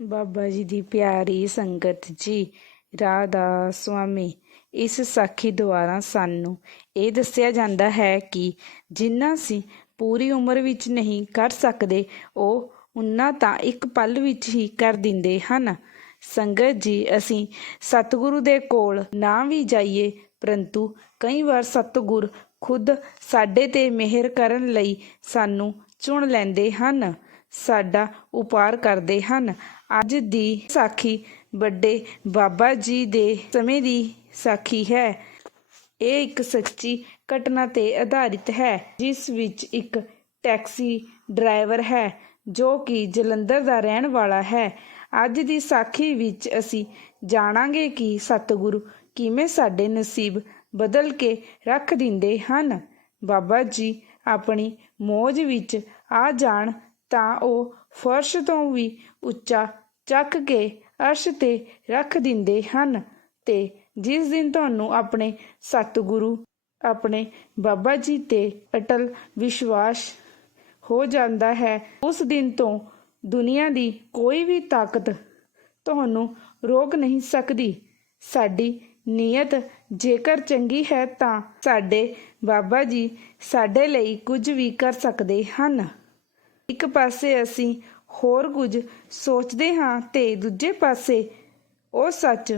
ਬਾਬਾ ਜੀ ਦੀ ਪਿਆਰੀ ਸੰਗਤ ਜੀ, ਰਾਧਾ ਸੁਆਮੀ, ਇਸ ਸਾਖੀ ਦੁਆਰਾ ਸਾਨੂੰ ਇਹ ਦੱਸਿਆ ਜਾਂਦਾ ਹੈ ਕਿ ਜਿੰਨਾ ਅਸੀਂ ਪੂਰੀ ਉਮਰ ਵਿੱਚ ਨਹੀਂ ਕਰ ਸਕਦੇ, ਉਹ ਉਨਾ ਤਾਂ ਇੱਕ ਪਲ ਵਿੱਚ ਹੀ ਕਰ ਦਿੰਦੇ ਹਨ। ਸੰਗਤ ਜੀ, ਅਸੀਂ ਸਤਿਗੁਰੂ ਦੇ ਕੋਲ ਨਾ ਵੀ ਜਾਈਏ, ਪਰੰਤੂ ਕਈ ਵਾਰ ਸਤਿਗੁਰ ਖੁਦ ਸਾਡੇ ਤੇ ਮਿਹਰ ਕਰਨ ਲਈ ਸਾਨੂੰ ਚੁਣ ਲੈਂਦੇ ਹਨ। ਸਾਡਾ ਉਪਾਰ ਕਰਦੇ ਹਨ। ਅੱਜ ਦੀ ਸਾਖੀ ਵੱਡੇ ਬਾਬਾ ਜੀ ਦੇ ਸਮੇਂ ਦੀ ਸਾਖੀ ਹੈ। ਇਹ ਇੱਕ ਸੱਚੀ ਘਟਨਾ ਤੇ ਆਧਾਰਿਤ ਹੈ, ਜਿਸ ਵਿੱਚ ਇੱਕ ਟੈਕਸੀ ਡਰਾਈਵਰ ਹੈ, ਜੋ ਕਿ ਜਲੰਧਰ ਦਾ ਰਹਿਣ ਵਾਲਾ ਹੈ। ਅੱਜ ਦੀ ਸਾਖੀ ਵਿੱਚ ਅਸੀਂ ਜਾਣਾਂਗੇ ਕਿ ਸਤਿਗੁਰੂ ਕਿਵੇਂ ਸਾਡੇ ਨਸੀਬ ਬਦਲ ਕੇ ਰੱਖ ਦਿੰਦੇ ਹਨ। ਬਾਬਾ ਜੀ ਆਪਣੀ ਮੋਜ ਵਿੱਚ ਆ ਜਾਣ ਤਾਂ ਉਹ ਫਰਸ਼ ਤੋਂ ਵੀ ਉੱਚਾ ਚੱਕ ਕੇ ਅਰਸ਼ ਤੇ ਰੱਖ ਦਿੰਦੇ ਹਨ ਤੇ ਜਿਸ ਦਿਨ ਤੁਹਾਨੂੰ ਆਪਣੇ ਸਤਿਗੁਰੂ, ਆਪਣੇ ਬਾਬਾ ਜੀ ਤੇ ਅਟਲ ਵਿਸ਼ਵਾਸ ਹੋ ਜਾਂਦਾ ਹੈ, ਉਸ ਦਿਨ ਤੋਂ ਦੁਨੀਆ ਦੀ ਕੋਈ ਵੀ ਤਾਕਤ ਤੁਹਾਨੂੰ ਰੋਕ ਨਹੀਂ ਸਕਦੀ। ਸਾਡੀ ਨੀਅਤ ਜੇਕਰ ਚੰਗੀ ਹੈ ਤਾਂ ਸਾਡੇ ਬਾਬਾ ਜੀ ਸਾਡੇ ਲਈ ਕੁਝ ਵੀ ਕਰ ਸਕਦੇ ਹਨ। ਇੱਕ ਪਾਸੇ ਅਸੀਂ ਹੋਰ ਕੁਝ ਸੋਚਦੇ ਹਾਂ ਤੇ ਦੂਜੇ ਪਾਸੇ ਉਹ ਸੱਚ,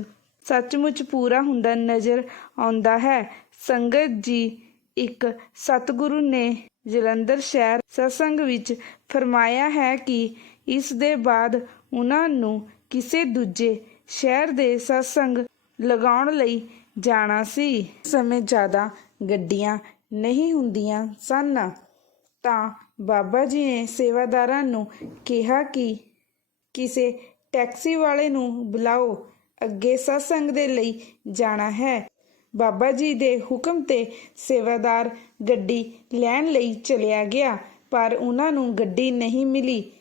ਸੱਚਮੁੱਚ ਪੂਰਾ ਹੁੰਦਾ ਨਜ਼ਰ ਆਉਂਦਾ ਹੈ। ਸੰਗਤ ਜੀ, ਇੱਕ ਸਤਿਗੁਰੂ ਨੇ ਜਲੰਧਰ ਸ਼ਹਿਰ ਸਤਸੰਗ ਵਿੱਚ ਫਰਮਾਇਆ ਹੈ ਕਿ ਇਸ ਦੇ ਬਾਅਦ ਉਹਨਾਂ ਨੂੰ ਕਿਸੇ ਦੂਜੇ ਸ਼ਹਿਰ ਦੇ ਸਤਸੰਗ ਲਗਾਉਣ ਲਈ ਜਾਣਾ ਸੀ। ਉਸ ਸਮੇਂ ਜ਼ਿਆਦਾ ਗੱਡੀਆਂ ਨਹੀਂ ਹੁੰਦੀਆਂ ਸਨ, ਤਾਂ ਬਾਬਾ ਜੀ ਨੇ ਸੇਵਾਦਾਰਾਂ ਨੂੰ ਕਿਹਾ ਕਿ ਕਿਸੇ ਟੈਕਸੀ ਵਾਲੇ ਨੂੰ ਬੁਲਾਓ, ਅੱਗੇ ਸਤਸੰਗ ਦੇ ਲਈ ਜਾਣਾ ਹੈ। ਬਾਬਾ ਜੀ ਦੇ ਹੁਕਮ ਤੇ ਸੇਵਾਦਾਰ ਗੱਡੀ ਲੈਣ ਲਈ ਚਲਿਆ ਗਿਆ, ਪਰ ਉਹਨਾਂ ਨੂੰ ਗੱਡੀ ਨਹੀਂ ਮਿਲੀ।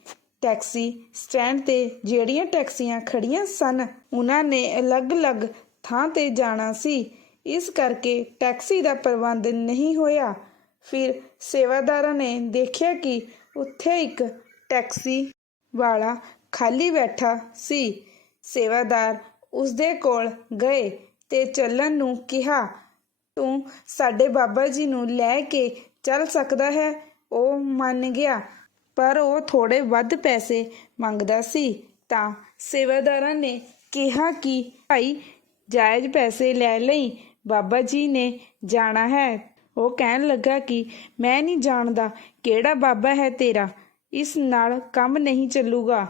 ਟੈਕਸੀ ਸਟੈਂਡ ਤੇ ਜਿਹੜੀਆਂ ਟੈਕਸੀਆਂ ਖੜੀਆਂ ਸਨ, ਉਹਨਾਂ ਨੇ ਅਲੱਗ-ਅਲੱਗ ਥਾਂ ਤੇ ਜਾਣਾ ਸੀ। ਇਸ ਕਰਕੇ ਟੈਕਸੀ ਦਾ ਪ੍ਰਬੰਧ ਨਹੀਂ ਹੋਇਆ। ਫਿਰ ਸੇਵਾਦਾਰਾਂ ਨੇ ਦੇਖਿਆ ਕਿ ਉੱਥੇ ਇੱਕ ਟੈਕਸੀ ਵਾਲਾ ਖਾਲੀ ਬੈਠਾ ਸੀ। ਸੇਵਾਦਾਰ ਉਸਦੇ ਕੋਲ ਗਏ ਤੇ ਚੱਲਣ ਨੂੰ ਕਿਹਾ, ਤੂੰ ਸਾਡੇ ਬਾਬਾ ਜੀ ਨੂੰ ਲੈ ਕੇ ਚੱਲ ਸਕਦਾ ਹੈ? ਉਹ ਮੰਨ ਗਿਆ, ਪਰ ਉਹ ਥੋੜੇ ਵੱਧ ਪੈਸੇ ਮੰਗਦਾ ਸੀ। ਤਾਂ ਸੇਵਾਦਾਰਾਂ ਨੇ ਕਿਹਾ ਕਿ, ਭਾਈ, ਜਾਇਜ਼ ਪੈਸੇ ਲੈ ਲਈ, ਬਾਬਾ ਜੀ ਨੇ ਜਾਣਾ ਹੈ। ਉਹ ਕਹਿਣ ਲੱਗਾ ਕਿ ਮੈਂ ਨਹੀਂ ਜਾਣਦਾ ਕਿਹੜਾ ਬਾਬਾ ਹੈ ਤੇਰਾ, ਇਸ ਨਾਲ ਕੰਮ ਨਹੀਂ ਚੱਲੂਗਾ।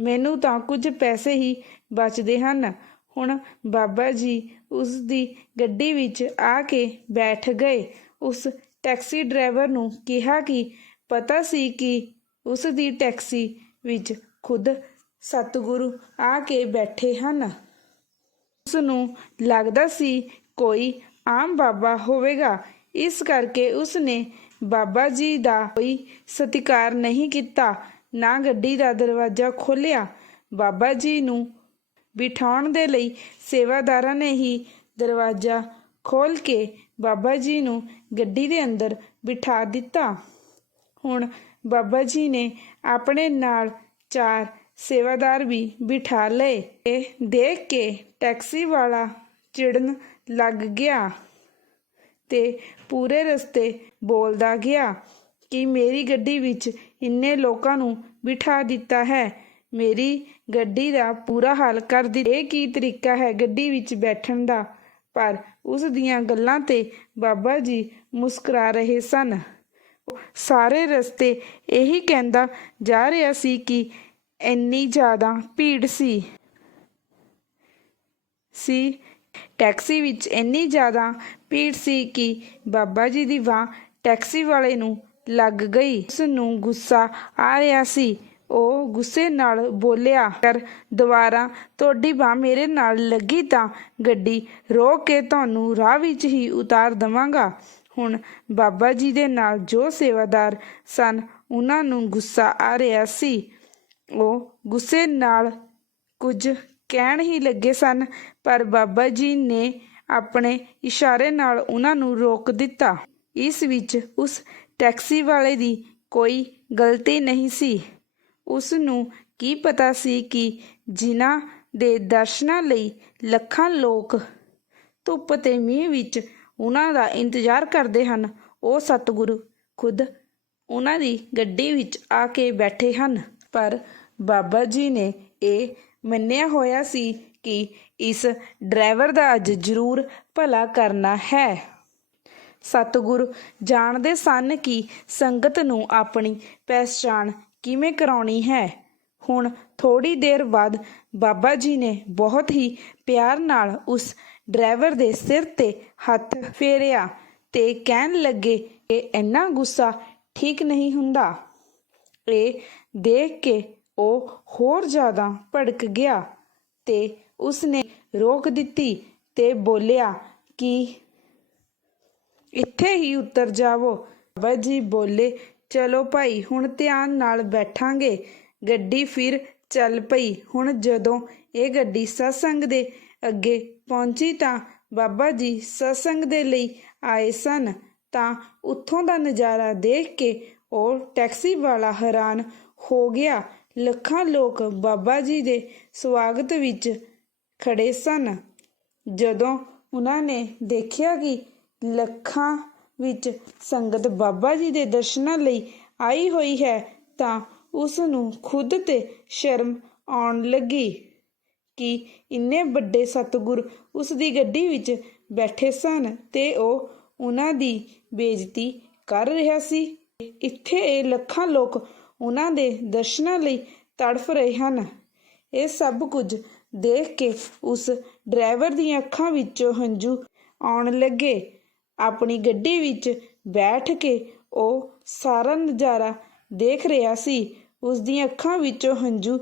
ਮੈਨੂੰ ਤਾਂ ਕੁਝ ਪੈਸੇ ਹੀ ਬਚਦੇ ਹਨ। ਹੁਣ ਬਾਬਾ ਜੀ ਉਸ ਦੀ ਗੱਡੀ ਵਿੱਚ ਆ ਕੇ ਬੈਠ ਗਏ। ਉਸ ਟੈਕਸੀ ਡਰਾਈਵਰ ਨੂੰ ਕਿਹਾ ਕਿ ਪਤਾ ਸੀ ਕਿ ਉਸ ਦੀ ਟੈਕਸੀ ਵਿੱਚ ਖੁਦ ਸਤਿਗੁਰੂ ਆ ਕੇ ਬੈਠੇ ਹਨ। ਉਸ ਨੂੰ ਲੱਗਦਾ ਸੀ ਕੋਈ ਆਮ ਬਾਬਾ ਹੋਵੇਗਾ। ਇਸ ਕਰਕੇ ਉਸ ਨੇ ਬਾਬਾ ਜੀ ਦਾ ਕੋਈ ਸਤਿਕਾਰ ਨਹੀਂ ਕੀਤਾ। ਨਾ ਗੱਡੀ ਦਾ ਦਰਵਾਜ਼ਾ ਖੋਲ੍ਹਿਆ। ਬਾਬਾ ਜੀ ਨੂੰ ਬਿਠਾਉਣ ਦੇ ਲਈ ਸੇਵਾਦਾਰਾਂ ਨੇ ਹੀ ਦਰਵਾਜ਼ਾ ਖੋਲ ਕੇ ਬਾਬਾ ਜੀ ਨੂੰ ਗੱਡੀ ਦੇ ਅੰਦਰ ਬਿਠਾ ਦਿੱਤਾ। ਹੁਣ ਬਾਬਾ ਜੀ ਨੇ ਆਪਣੇ ਨਾਲ ਚਾਰ ਸੇਵਾਦਾਰ ਵੀ ਬਿਠਾ ਲਏ ਇਹ ਦੇਖ ਕੇ ਟੈਕਸੀ ਵਾਲਾ ਚਿੜਨ ਲੱਗ ਗਿਆ। ਤੇ ਪੂਰੇ ਰਸਤੇ ਬੋਲਦਾ ਗਿਆ ਕਿ ਮੇਰੀ ਗੱਡੀ ਵਿੱਚ ਇੰਨੇ ਲੋਕਾਂ ਨੂੰ ਬਿਠਾ ਦਿੱਤਾ ਹੈ। ਮੇਰੀ ਗੱਡੀ ਦਾ ਪੂਰਾ ਹਾਲ ਕਰ ਦਿੱਤਾ। ਇਹ ਕੀ ਤਰੀਕਾ ਹੈ ਗੱਡੀ ਵਿੱਚ ਬੈਠਣ ਦਾ? ਪਰ ਉਸ ਦੀਆਂ ਗੱਲਾਂ ਤੇ ਬਾਬਾ ਜੀ ਮੁਸਕਰਾ ਰਹੇ ਸਨ। ਸਾਰੇ ਰਸਤੇ ਇਹੀ ਕਹਿੰਦਾ ਜਾ ਰਿਹਾ ਸੀ ਕਿ ਇੰਨੀ ਜ਼ਿਆਦਾ ਭੀੜ ਸੀ। ਸੀ ਟੈਕਸੀ ਵਿੱਚ ਇੰਨੀ ਜ਼ਿਆਦਾ ਭੀੜ ਸੀ ਕਿ ਬਾਬਾ ਜੀ ਦੀ ਬਾਂਹ ਟੈਕਸੀ ਵਾਲੇ ਨੂੰ ਲੱਗ ਗਈ। ਉਸ ਨੂੰ ਗੁੱਸਾ ਆ ਰਿਹਾ ਸੀ। ਉਹ ਗੁੱਸੇ ਨਾਲ ਬੋਲਿਆ ਕਰ ਦੁਬਾਰਾ ਤੁਹਾਡੀ ਬਾਂਹ ਮੇਰੇ ਨਾਲ ਲੱਗੀ ਤਾਂ ਗੱਡੀ ਰੋਕ ਕੇ ਤੁਹਾਨੂੰ ਰਾਹ ਵਿੱਚ ਹੀ ਉਤਾਰ ਦਵਾਂਗਾ। ਹੁਣ ਬਾਬਾ ਜੀ ਦੇ ਨਾਲ ਜੋ ਸੇਵਾਦਾਰ ਸਨ, ਉਹਨਾਂ ਨੂੰ ਗੁੱਸਾ ਆ ਰਿਹਾ ਸੀ। ਉਹ ਗੁੱਸੇ ਨਾਲ ਕੁਝ ਕਹਿਣ ਹੀ ਲੱਗੇ ਸਨ, ਪਰ ਬਾਬਾ ਜੀ ਨੇ ਆਪਣੇ ਇਸ਼ਾਰੇ ਨਾਲ ਉਹਨਾਂ ਨੂੰ ਰੋਕ ਦਿੱਤਾ। ਇਸ ਵਿੱਚ ਉਸ ਟੈਕਸੀ ਵਾਲੇ ਦੀ ਕੋਈ ਗਲਤੀ ਨਹੀਂ ਸੀ। ਉਸ ਨੂੰ ਕੀ ਪਤਾ ਸੀ ਕਿ ਜਿਨ੍ਹਾਂ ਦੇ ਦਰਸ਼ਨਾਂ ਲਈ ਲੱਖਾਂ ਲੋਕ ਧੁੱਪ ਤੇ ਮੀਂਹ ਵਿੱਚ ਉਹਨਾਂ ਦਾ ਇੰਤਜ਼ਾਰ ਕਰਦੇ ਹਨ, ਉਹ ਸਤਿਗੁਰੂ ਖੁਦ ਉਹਨਾਂ ਦੀ ਗੱਡੀ ਵਿੱਚ ਆ ਕੇ ਬੈਠੇ ਹਨ। ਪਰ ਬਾਬਾ ਜੀ ਨੇ ਇਹ ਮੰਨਿਆ ਹੋਇਆ ਸੀ ਕਿ ਇਸ ਡਰਾਈਵਰ ਦਾ ਅੱਜ ਜ਼ਰੂਰ ਭਲਾ ਕਰਨਾ ਹੈ। ਸਤਿਗੁਰ, ਜਾਣਦੇ ਸਨ ਕਿ ਸੰਗਤ ਨੂੰ ਆਪਣੀ ਪਹਿਚਾਣ ਕਿਵੇਂ ਕਰਾਉਣੀ ਹੈ। ਹੁਣ ਥੋੜੀ ਦੇਰ ਬਾਅਦ ਬਾਬਾ ਜੀ ਨੇ ਬਹੁਤ ਹੀ ਪਿਆਰ ਨਾਲ ਉਸ ਡਰਾਈਵਰ ਦੇ ਸਿਰ ਤੇ ਹੱਥ ਫੇਰਿਆ ਤੇ ਕਹਿਣ ਲੱਗੇ ਕਿ ਇੰਨਾ ਗੁੱਸਾ ਠੀਕ ਨਹੀਂ ਹੁੰਦਾ। ਇਹ ਦੇਖ ਕੇ ਉਹ ਹੋਰ ਜ਼ਿਆਦਾ ਭੜਕ ਗਿਆ ਤੇ ਉਸਨੇ ਰੋਕ ਦਿੱਤੀ ਤੇ ਬੋਲਿਆ ਕਿ ਇੱਥੇ ਹੀ ਉਤਰ ਜਾਵੋ। ਬਾਬਾ ਜੀ ਬੋਲੇ, ਚਲੋ ਭਾਈ, ਹੁਣ ਧਿਆਨ ਨਾਲ ਬੈਠਾਂਗੇ। ਗੱਡੀ ਫਿਰ ਚੱਲ ਪਈ। ਹੁਣ ਜਦੋਂ ਇਹ ਗੱਡੀ ਸਤਸੰਗ ਦੇ ਅੱਗੇ ਪਹੁੰਚੀ ਤਾਂ ਬਾਬਾ ਜੀ ਸਤਸੰਗ ਦੇ ਲਈ ਆਏ ਸਨ। ਤਾਂ ਉੱਥੋਂ ਦਾ ਨਜ਼ਾਰਾ ਦੇਖ ਕੇ ਉਹ ਟੈਕਸੀ ਵਾਲਾ ਹੈਰਾਨ ਹੋ ਗਿਆ। ਲੱਖਾਂ ਲੋਕ ਬਾਬਾ ਜੀ ਦੇ ਸਵਾਗਤ ਵਿੱਚ ਖੜੇ ਸਨ। ਜਦੋਂ ਉਹਨਾਂ ਨੇ ਦੇਖਿਆ ਕਿ ਲੱਖਾਂ ਵਿੱਚ ਸੰਗਤ ਬਾਬਾ ਜੀ ਦੇ ਦਰਸ਼ਨਾਂ ਲਈ ਆਈ ਹੋਈ ਹੈ, ਤਾਂ ਉਸ ਨੂੰ ਖੁਦ ਤੇ ਸ਼ਰਮ ਆਉਣ ਲੱਗੀ ਕਿ ਇੰਨੇ ਵੱਡੇ ਸਤਿਗੁਰ ਉਸ ਦੀ ਗੱਡੀ ਵਿੱਚ ਬੈਠੇ ਸਨ ਤੇ ਉਹ ਉਹਨਾਂ ਦੀ ਬੇਇੱਜ਼ਤੀ ਕਰ ਰਿਹਾ ਸੀ। ਇੱਥੇ ਇਹ ਲੱਖਾਂ ਲੋਕ ਉਹਨਾਂ ਦੇ ਦਰਸ਼ਨਾਂ ਲਈ ਤੜਫ ਰਹੇ ਹਨ। ਇਹ ਸਭ ਕੁਝ ਦੇਖ ਕੇ ਉਸ ਡਰਾਈਵਰ ਦੀਆਂ ਅੱਖਾਂ ਵਿੱਚੋਂ ਹੰਝੂ ਆਉਣ ਲੱਗੇ। ਆਪਣੀ ਗੱਡੀ ਵਿੱਚ ਬੈਠ ਕੇ ਉਹ ਸਾਰਾ ਨਜ਼ਾਰਾ ਦੇਖ ਰਿਹਾ ਸੀ। ਉਸ ਦੀਆਂ ਅੱਖਾਂ ਵਿੱਚੋਂ ਹੰਝੂ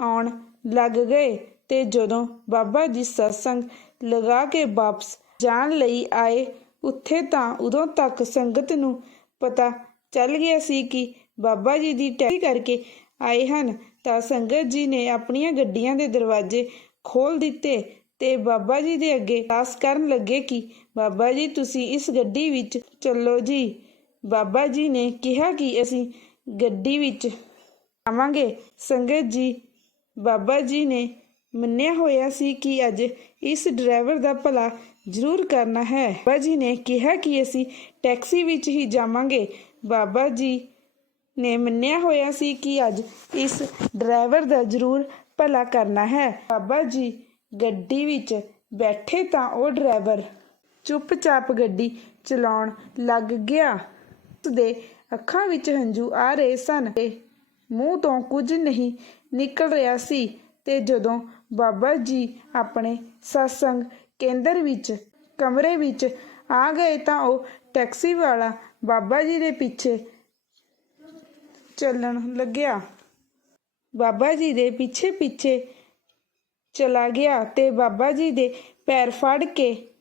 ਆਉਣ ਲੱਗ ਗਏ ਤੇ ਜਦੋਂ ਬਾਬਾ ਜੀ ਸਤਸੰਗ ਲਗਾ ਕੇ ਵਾਪਸ ਜਾਣ ਲਈ ਆਏ, ਉੱਥੇ ਤਾਂ ਉਦੋਂ ਤੱਕ ਸੰਗਤ ਨੂੰ ਪਤਾ ਚੱਲ ਗਿਆ ਸੀ ਕਿ ਬਾਬਾ ਜੀ ਦੀ ਟੈਕਸੀ ਕਰਕੇ ਆਏ ਹਨ ਤਾਂ ਸੰਗਤ ਜੀ ਨੇ ਆਪਣੀਆਂ ਗੱਡੀਆਂ ਦੇ ਦਰਵਾਜ਼ੇ ਖੋਲ ਦਿੱਤੇ ਤੇ ਬਾਬਾ ਜੀ ਦੇ ਅੱਗੇ ਅਰਦਾਸ ਕਰਨ ਲੱਗੇ ਕਿ ਬਾਬਾ ਜੀ, ਤੁਸੀਂ ਇਸ ਗੱਡੀ ਵਿੱਚ ਚੱਲੋ ਜੀ। ਬਾਬਾ ਜੀ ਨੇ ਕਿਹਾ ਕਿ ਅਸੀਂ ਗੱਡੀ ਵਿੱਚ ਆਵਾਂਗੇ। ਸੰਗਤ ਜੀ, ਬਾਬਾ ਜੀ ਨੇ ਮੰਨਿਆ ਹੋਇਆ ਸੀ ਕਿ ਅੱਜ ਇਸ ਡਰਾਈਵਰ ਦਾ ਭਲਾ ਜ਼ਰੂਰ ਕਰਨਾ ਹੈ। ਬਾਬਾ ਜੀ ਨੇ ਕਿਹਾ ਕਿ ਅਸੀਂ ਟੈਕਸੀ ਵਿੱਚ ਹੀ ਜਾਵਾਂਗੇ। ਬਾਬਾ ਜੀ ਨੇ ਮੰਨਿਆ ਹੋਇਆ ਸੀ ਕਿ ਅੱਜ ਇਸ ਡਰਾਈਵਰ ਦਾ ਜ਼ਰੂਰ ਭਲਾ ਕਰਨਾ ਹੈ। ਬਾਬਾ ਜੀ ਗੱਡੀ ਵਿੱਚ ਬੈਠੇ ਤਾਂ ਉਹ ਡਰਾਈਵਰ ਚੁੱਪਚਾਪ ਗੱਡੀ ਚਲਾਉਣ ਲੱਗ ਗਿਆ। ਉਸਦੇ ਅੱਖਾਂ ਵਿੱਚ ਹੰਝੂ ਆ ਰਹੇ ਸਨ ਤੇ ਮੂੰਹ ਤੋਂ ਕੁਝ ਨਹੀਂ ਨਿਕਲ ਰਿਹਾ ਸੀ ਤੇ ਜਦੋਂ ਬਾਬਾ ਜੀ ਆਪਣੇ satsang ਕੇਂਦਰ ਵਿੱਚ, ਕਮਰੇ ਵਿੱਚ ਆ ਗਏ ਤਾਂ ਉਹ ਟੈਕਸੀ ਵਾਲਾ ਬਾਬਾ ਜੀ ਦੇ ਪਿੱਛੇ ਚੱਲਣ ਲੱਗਿਆ। ਬਾਬਾ ਜੀ ਦੇ ਪਿੱਛੇ ਪਿੱਛੇ ਚਲਾ ਗਿਆ ਤੇ ਬਾਬਾ ਜੀ ਦੇ ਪੈਰ ਫੜ ਕੇ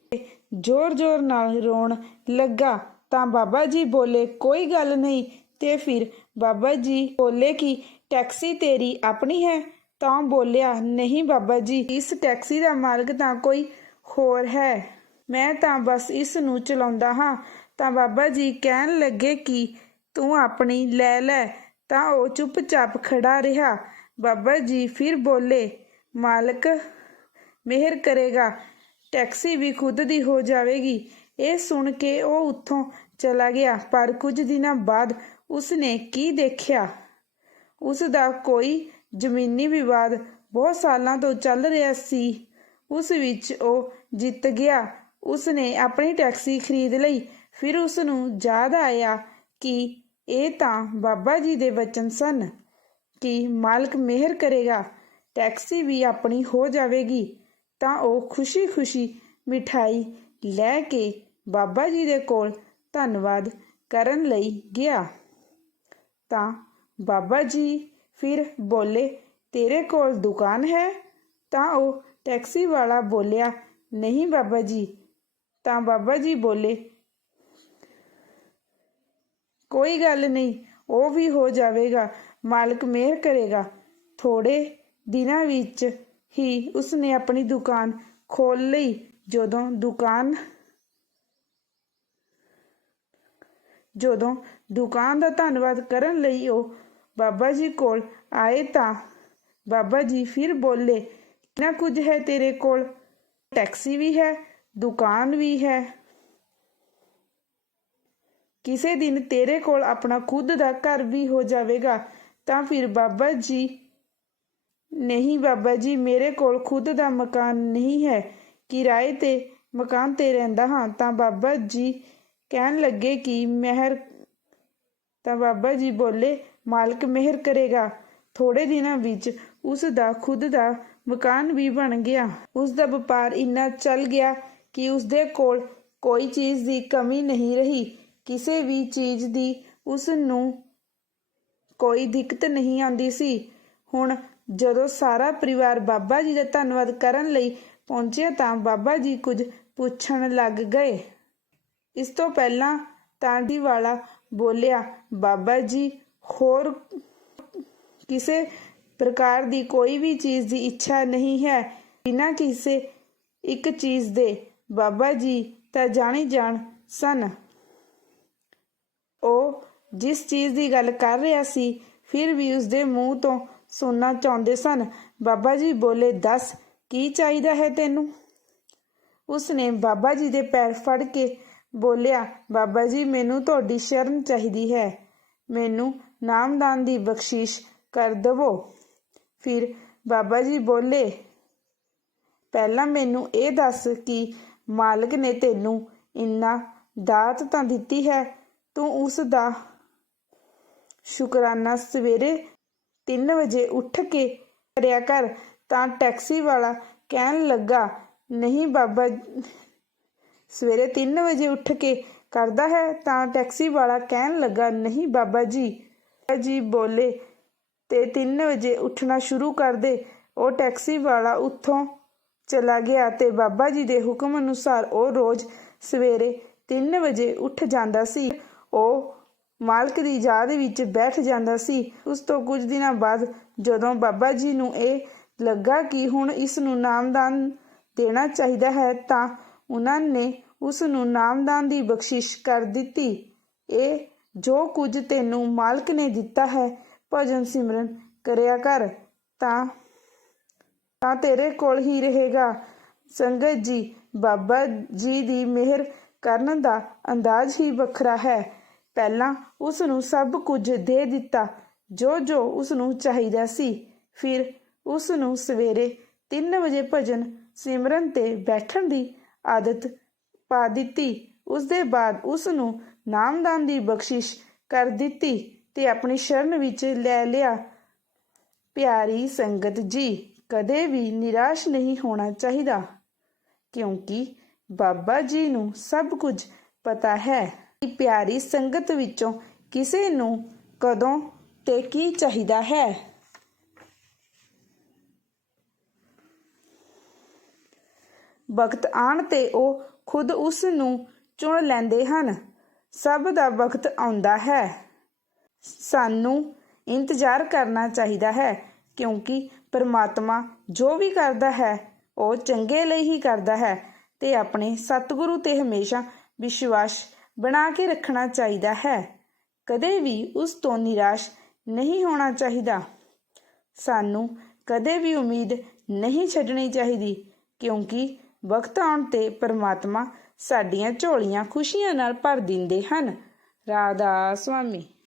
ਜ਼ੋਰ-ਜ਼ੋਰ ਨਾਲ ਰੋਣ ਲੱਗਾ। ਤਾਂ ਬਾਬਾ ਜੀ ਬੋਲੇ, ਕੋਈ ਗੱਲ ਨਹੀਂ। ਤੇ ਫਿਰ ਬਾਬਾ ਜੀ ਬੋਲੇ ਕਿ, ਟੈਕਸੀ ਤੇਰੀ ਆਪਣੀ ਹੈ? ਤਾਂ ਬੋਲਿਆ, ਨਹੀਂ ਬਾਬਾ ਜੀ, ਇਸ ਟੈਕਸੀ ਦਾ ਮਾਲਕ ਤਾਂ ਕੋਈ ਹੋਰ ਹੈ। ਮੈਂ ਤਾਂ ਬਸ ਇਸ ਨੂੰ ਚਲਾਉਂਦਾ ਹਾਂ। ਤਾਂ ਬਾਬਾ ਜੀ ਕਹਿਣ ਲੱਗੇ ਕਿ, ਤੂੰ ਆਪਣੀ ਲੈ ਲੈ। ਤਾਂ ਉਹ ਚੁੱਪਚਾਪ ਖੜਾ ਰਿਹਾ। ਬਾਬਾ ਜੀ ਫਿਰ ਬੋਲੇ, ਮਾਲਕ, ਮਿਹਰ ਕਰੇਗਾ। ਟੈਕਸੀ ਵੀ ਖੁਦ ਦੀ ਹੋ ਜਾਵੇਗੀ। ਇਹ ਸੁਣ ਕੇ ਉਹ ਉੱਥੋਂ ਚਲਾ ਗਿਆ, ਪਰ ਕੁਝ ਦਿਨਾਂ ਬਾਅਦ ਉਸਨੇ ਕੀ ਦੇਖਿਆ? ਉਸ ਦਾ ਕੋਈ ਜ਼ਮੀਨੀ ਵਿਵਾਦ ਬਹੁਤ ਸਾਲਾਂ ਤੋਂ ਚੱਲ ਰਿਹਾ ਸੀ। ਉਸ ਵਿੱਚ ਉਹ ਜਿੱਤ ਗਿਆ। ਉਸਨੇ ਆਪਣੀ ਟੈਕਸੀ ਖਰੀਦ ਲਈ। ਫਿਰ ਉਸ ਨੂੰ ਯਾਦ ਆਇਆ ਕਿ ਇਹ ਤਾਂ ਬਾਬਾ ਜੀ ਦੇ ਵਚਨ ਸਨ ਕਿ ਮਾਲਕ ਮਿਹਰ ਕਰੇਗਾ, ਟੈਕਸੀ ਵੀ ਆਪਣੀ ਹੋ ਜਾਵੇਗੀ। ਤਾਂ ਉਹ ਖੁਸ਼ੀ-ਖੁਸ਼ੀ ਮਿਠਾਈ ਲੈ ਕੇ ਬਾਬਾ ਜੀ ਦੇ ਕੋਲ ਧੰਨਵਾਦ ਕਰਨ ਲਈ ਗਿਆ। ਤਾਂ ਬਾਬਾ ਜੀ ਫਿਰ ਬੋਲੇ, ਤੇਰੇ ਕੋਲ ਦੁਕਾਨ ਹੈ? ਤਾਂ ਉਹ ਟੈਕਸੀ ਵਾਲਾ ਬੋਲਿਆ, ਨਹੀਂ ਬਾਬਾ ਜੀ। ਤਾਂ ਬਾਬਾ ਜੀ ਬੋਲੇ ਕੋਈ ਗੱਲ ਨਹੀਂ, ਉਹ ਵੀ ਹੋ ਜਾਵੇਗਾ, ਮਾਲਕ ਮਿਹਰ ਕਰੇਗਾ। ਥੋੜੇ ਦਿਨਾਂ ਵਿੱਚ ਹੀ ਉਸਨੇ ਆਪਣੀ ਦੁਕਾਨ ਖੋਲ ਲਈ, ਜਦੋਂ ਦੁਕਾਨ ਜਦੋਂ ਦੁਕਾਨ ਦਾ ਧੰਨਵਾਦ ਕਰਨ ਲਈ ਉਹ ਬਾਬਾ ਜੀ ਕੋਲ ਆਏ ਤਾਂ ਬਾਬਾ ਜੀ ਫਿਰ ਬੋਲੇ ਕਿੰਨਾ ਕੁਝ ਹੈ ਤੇਰੇ ਕੋਲ, ਟੈਕਸੀ ਵੀ ਹੈ, ਦੁਕਾਨ ਵੀ ਹੈ। ਕਿਸੇ ਦਿਨ ਤੇਰੇ ਕੋਲ ਆਪਣਾ ਖੁਦ ਦਾ ਘਰ ਵੀ ਹੋ ਜਾਵੇਗਾ, ਤਾਂ ਫਿਰ ਬਾਬਾ ਜੀ, ਨਹੀਂ ਬਾਬਾ ਜੀ, ਮੇਰੇ ਕੋਲ ਖੁਦ ਦਾ ਮਕਾਨ ਨਹੀਂ ਹੈ। ਕਿਰਾਏ ਤੇ ਮਕਾਨ ਤੇ ਰਹਿੰਦਾ ਹਾਂ, ਤਾਂ ਬਾਬਾ ਜੀ ਕਹਿਣ ਲੱਗੇ ਕਿ ਮਹਿਰ, ਤਾਂ ਬਾਬਾ ਜੀ ਬੋਲੇ, ਮਾਲਕ ਮਿਹਰ ਕਰੇਗਾ। ਥੋੜੇ ਦਿਨਾਂ ਵਿੱਚ ਉਸ ਦਾ ਖੁਦ ਦਾ ਮਕਾਨ ਵੀ ਬਣ ਗਿਆ। ਉਸ ਦਾ ਵਪਾਰ ਇੰਨਾ ਚੱਲ ਗਿਆ ਕਿ ਉਸ ਦੇ ਕੋਲ ਕੋਈ ਚੀਜ਼ ਦੀ ਕਮੀ ਨਹੀਂ ਰਹੀ। ਕਿਸੇ ਵੀ ਚੀਜ਼ ਦੀ ਉਸ ਨੂੰ ਕੋਈ ਦਿੱਕਤ ਨਹੀਂ ਆਉਂਦੀ ਸੀ। ਹੁਣ ਜਦੋਂ ਸਾਰਾ ਪਰਿਵਾਰ ਬਾਬਾ ਜੀ ਦਾ ਧੰਨਵਾਦ ਕਰਨ ਲਈ ਪਹੁੰਚਿਆ ਤਾਂ ਬਾਬਾ ਜੀ ਕੁਝ ਪੁੱਛਣ ਲੱਗ ਗਏ। ਇਸ ਤੋਂ ਪਹਿਲਾਂ ਤਾਂਡੀ ਵਾਲਾ ਬੋਲਿਆ, ਬਾਬਾ ਜੀ, ਹੋਰ ਕਿਸੇ ਪ੍ਰਕਾਰ ਦੀ ਕੋਈ ਵੀ ਚੀਜ਼ ਦੀ ਇੱਛਾ ਨਹੀਂ ਹੈ। ਬਿਨਾਂ ਕਿਸੇ ਇੱਕ ਚੀਜ਼ ਦੇ ਬਾਬਾ ਜੀ ਤਾਂ ਜਾਣੀ ਜਾਣ ਸਨ। ਉਹ ਜਿਸ ਚੀਜ਼ ਦੀ ਗੱਲ ਕਰ ਰਿਹਾ ਸੀ, ਫਿਰ ਵੀ ਉਸ ਦੇ ਮੂੰਹ ਤੋਂ ਸੁਣਨਾ ਚਾਹੁੰਦੇ ਸਨ। ਬਾਬਾ ਜੀ ਬੋਲੇ, ਦੱਸ, ਕੀ ਚਾਹੀਦਾ ਹੈ ਤੈਨੂੰ? ਉਸ ਨੇ ਬਾਬਾ ਜੀ ਦੇ ਪੈਰ ਫੜ ਕੇ ਬੋਲਿਆ, ਬਾਬਾ ਜੀ, ਮੈਨੂੰ ਤੁਹਾਡੀ ਸ਼ਰਨ ਚਾਹੀਦੀ ਹੈ। ਮੈਨੂੰ ਨਾਮਦਾਨ ਦੀ ਬਖਸ਼ਿਸ਼ ਕਰ ਦਵੋ। ਫਿਰ ਬਾਬਾ ਜੀ ਬੋਲੇ, ਪਹਿਲਾਂ ਮੈਨੂੰ ਇਹ ਦੱਸ ਕਿ ਮਾਲਕ ਨੇ ਤੈਨੂੰ ਇੰਨਾ ਦਾਤ ਤਾਂ ਦਿੱਤੀ ਹੈ ਤੂੰ ਉਸ ਦਾ ਸ਼ੁਕਰਾਨਾ ਸਵੇਰੇ 3 ਵਜੇ ਉੱਠ ਕੇ ਕਰਿਆ ਕਰ ਤਾਂ ਟੈਕਸੀ ਵਾਲਾ ਕਹਿਣ ਲੱਗਾ, ਨਹੀਂ ਬਾਬਾ, ਸਵੇਰੇ 3 ਵਜੇ ਉੱਠ ਕੇ ਕਰਦਾ ਹੈ? ਤਾਂ ਟੈਕਸੀ ਵਾਲਾ ਕਹਿਣ ਲੱਗਾ, ਨਹੀਂ ਬਾਬਾ ਜੀ। ਬਾਬਾ ਜੀ ਬੋਲੇ, ਤੇ 3 ਵਜੇ ਉੱਠਣਾ ਸ਼ੁਰੂ ਕਰ ਦੇ। ਉਹ ਟੈਕਸੀ ਵਾਲਾ ਉੱਥੋਂ ਚਲਾ ਗਿਆ ਤੇ ਬਾਬਾ ਜੀ ਦੇ ਹੁਕਮ ਅਨੁਸਾਰ ਉਹ ਰੋਜ਼ ਸਵੇਰੇ 3 ਵਜੇ ਉੱਠ ਜਾਂਦਾ ਸੀ। ਉਹ ਮਾਲਕ ਦੀ ਯਾਦ ਵਿੱਚ ਬੈਠ ਜਾਂਦਾ ਸੀ। ਉਸ ਤੋਂ ਕੁਝ ਦਿਨਾਂ ਬਾਅਦ ਜਦੋਂ ਬਾਬਾ ਜੀ ਨੂੰ ਇਹ ਲੱਗਾ ਕਿ ਹੁਣ ਇਸ ਨੂੰ ਨਾਮਦਾਨ ਦੇਣਾ ਚਾਹੀਦਾ ਹੈ ਤਾਂ ਉਹਨਾਂ ਨੇ ਉਸ ਨੂੰ ਨਾਮਦਾਨ ਦੀ ਬਖਸ਼ਿਸ਼ ਕਰ ਦਿੱਤੀ। ਇਹ ਜੋ ਕੁਝ ਤੈਨੂੰ ਮਾਲਕ ਨੇ ਦਿੱਤਾ ਹੈ, ਭਜਨ ਸਿਮਰਨ ਕਰਿਆ ਕਰ ਤਾਂ ਤਾਂ ਤੇਰੇ ਕੋਲ ਹੀ ਰਹੇਗਾ। ਸੰਗਤ ਜੀ, ਬਾਬਾ ਜੀ ਦੀ ਮਿਹਰ ਕਰਨ ਦਾ ਅੰਦਾਜ਼ ਹੀ ਵੱਖਰਾ ਹੈ। ਪਹਿਲਾਂ ਉਸ ਨੂੰ ਸਭ ਕੁਝ ਦੇ ਦਿੱਤਾ ਜੋ ਜੋ ਉਸ ਨੂੰ ਚਾਹੀਦਾ ਸੀ। ਫਿਰ ਉਸ ਨੂੰ ਸਵੇਰੇ 3 ਵਜੇ ਭਜਨ ਸਿਮਰਨ ਤੇ ਬੈਠਣ ਦੀ ਆਦਤ ਪਾ ਦਿੱਤੀ। ਉਸ ਦੇ ਬਾਅਦ ਉਸ ਨੂੰ ਨਾਮਦਾਨ ਦੀ ਬਖਸ਼ਿਸ਼ ਕਰ ਦਿੱਤੀ ਤੇ ਆਪਣੀ ਸ਼ਰਨ ਵਿੱਚ ਲੈ ਲਿਆ। ਪਿਆਰੀ ਸੰਗਤ ਜੀ, ਕਦੇ ਵੀ ਨਿਰਾਸ਼ ਨਹੀਂ ਹੋਣਾ ਚਾਹੀਦਾ, ਕਿਉਂਕਿ ਬਾਬਾ ਜੀ ਨੂੰ ਸਭ ਕੁਝ ਪਤਾ ਹੈ। ਕਿ ਪਿਆਰੀ ਸੰਗਤ ਵਿੱਚੋਂ ਕਿਸੇ ਨੂੰ ਕਦੋਂ ਤੇ ਕੀ ਚਾਹੀਦਾ ਹੈ। ਵਕਤ ਆਣ ਤੇ ਉਹ ਖੁਦ ਉਸ ਨੂੰ ਚੁਣ ਲੈਂਦੇ ਹਨ। ਸਭ ਦਾ ਵਕਤ ਆਉਂਦਾ ਹੈ। ਸਾਨੂੰ ਇੰਤਜ਼ਾਰ ਕਰਨਾ ਚਾਹੀਦਾ ਹੈ, ਕਿਉਂਕਿ ਪਰਮਾਤਮਾ ਜੋ ਵੀ ਕਰਦਾ ਹੈ, ਉਹ ਚੰਗੇ ਲਈ ਹੀ ਕਰਦਾ ਹੈ। ਤੇ ਆਪਣੇ ਸਤਿਗੁਰੂ ਤੇ ਹਮੇਸ਼ਾ ਵਿਸ਼ਵਾਸ ਬਣਾ ਕੇ ਰੱਖਣਾ ਚਾਹੀਦਾ ਹੈ। ਕਦੇ ਵੀ ਉਸ ਤੋਂ ਨਿਰਾਸ਼ ਨਹੀਂ ਹੋਣਾ ਚਾਹੀਦਾ। ਸਾਨੂੰ ਕਦੇ ਵੀ ਉਮੀਦ ਨਹੀਂ ਛੱਡਣੀ ਚਾਹੀਦੀ, ਕਿਉਂਕਿ ਵਕਤ ਆਉਣ ਤੇ ਪਰਮਾਤਮਾ ਸਾਡੀਆਂ ਝੋਲੀਆਂ ਖੁਸ਼ੀਆਂ ਨਾਲ ਭਰ ਦਿੰਦੇ ਹਨ। ਰਾਧਾ ਸੁਆਮੀ